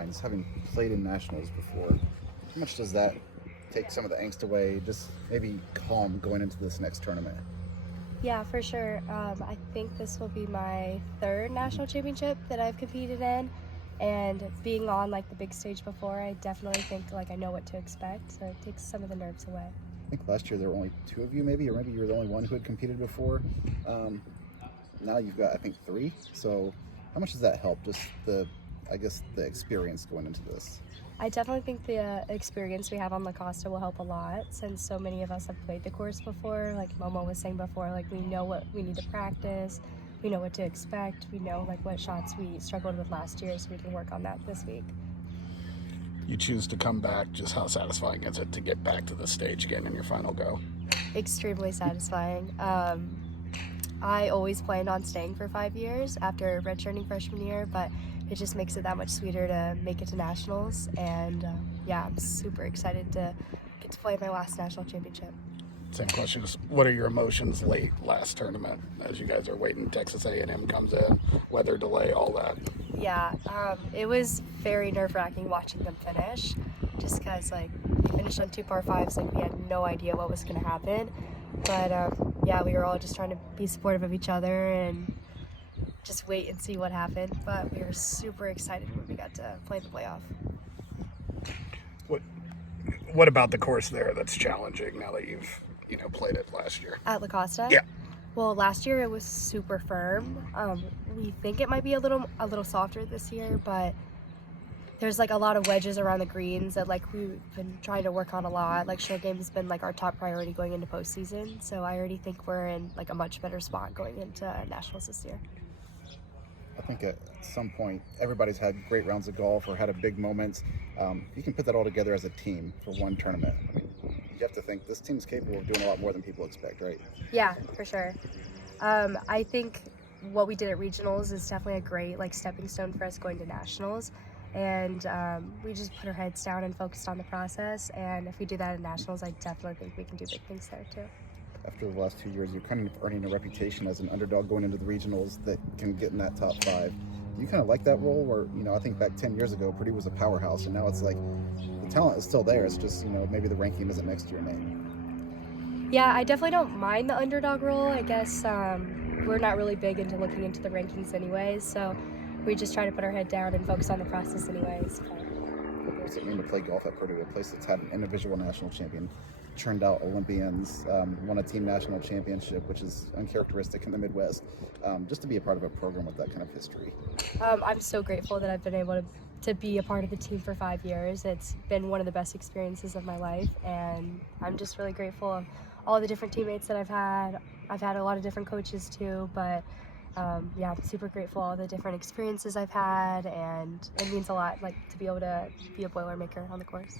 minds, having played in nationals before, how much does that take some of the angst away, just maybe calm going into this next tournament? Yeah, for sure. I think this will be my third national championship that I've competed in, and being on like the big stage before, I definitely think like I know what to expect, so it takes some of the nerves away. I think last year there were only two of you maybe, or maybe you were the only one who had competed before. Now you've got, I think, three. So how much does that help, just the experience going into this? I definitely think the experience we have on La Costa will help a lot, since so many of us have played the course before. Like Momo was saying before, like we know what we need to practice, we know what to expect, we know like what shots we struggled with last year, so we can work on that this week. You choose to come back, just how satisfying is it to get back to the stage again in your final go? Extremely satisfying. I always planned on staying for 5 years after redshirting freshman year, but it just makes it that much sweeter to make it to nationals. And yeah, I'm super excited to get to play my last national championship. Same question is, what are your emotions late last tournament as you guys are waiting? Texas A&M comes in, weather delay, all that. Yeah, it was very nerve-wracking watching them finish, just because like they finished on 2 par 5s, like we had no idea what was going to happen. But yeah, we were all just trying to be supportive of each other and just wait and see what happened. But we were super excited when we got to play the playoff. What about the course there that's challenging now that you've played it last year? At La Costa? Yeah. Well, last year it was super firm. We think it might be a little softer this year, but there's like a lot of wedges around the greens that like we've been trying to work on a lot. Like short game has been like our top priority going into postseason, so I already think we're in like a much better spot going into nationals this year. I think at some point everybody's had great rounds of golf or had a big moments. You can put that all together as a team for one tournament. I mean, you have to think this team's capable of doing a lot more than people expect, right? Yeah, for sure. I think what we did at regionals is definitely a great like stepping stone for us going to nationals. And we just put our heads down and focused on the process. And if we do that at nationals, I definitely think we can do big things there too. After the last 2 years, you're kind of earning a reputation as an underdog going into the regionals that can get in that top 5. Do you kind of like that role? Or, I think back 10 years ago, Purdue was a powerhouse, and now it's like the talent is still there. It's just, maybe the ranking isn't next to your name. Yeah, I definitely don't mind the underdog role. I guess we're not really big into looking into the rankings anyways, so we just try to put our head down and focus on the process anyways. What does it mean to play golf at Purdue, a place that's had an individual national champion, churned out Olympians, won a team national championship, which is uncharacteristic in the Midwest, just to be a part of a program with that kind of history? I'm so grateful that I've been able to be a part of the team for 5 years. It's been one of the best experiences of my life, and I'm just really grateful of all the different teammates that I've had. I've had a lot of different coaches too, but yeah, I'm super grateful for all the different experiences I've had, and it means a lot like to be able to be a Boilermaker on the course.